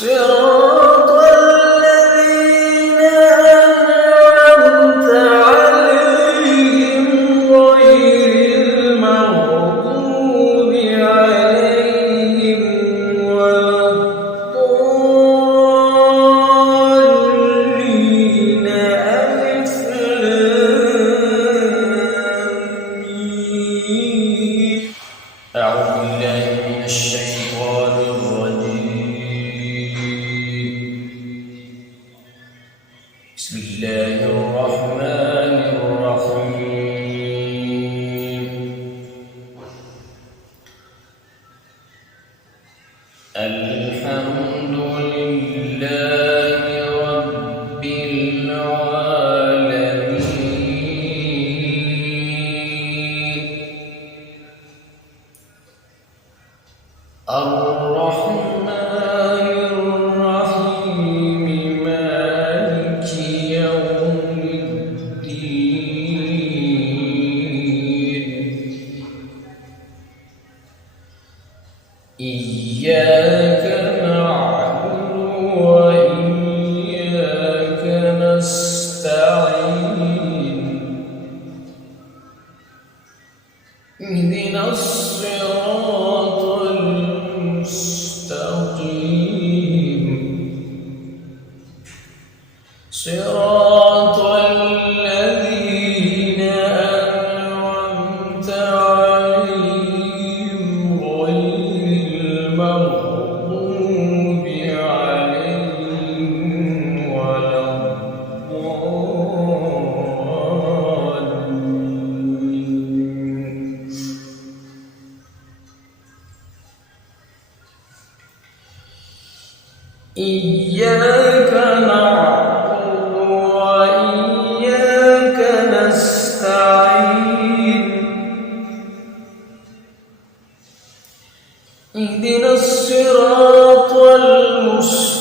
صراط الذين أنعمت عليهم غير المغضوب عليهم ولا الضالين. ألف لام ميم. أعوذ بالله من الشيطان الرجيم. بسم الله الرحمن الرحيم. الحمد لله رب العالمين. الرحمن الرحيم مالك يوم الدين. إياك نعبد وإياك نستعين. اهدنا الصراط المستقيم. صراط الذين أنعمت عليهم غير المغضوب عليهم ولا الضالين. إياك نعبد وإياك نستعين. اهدنا الصراط المستقيم.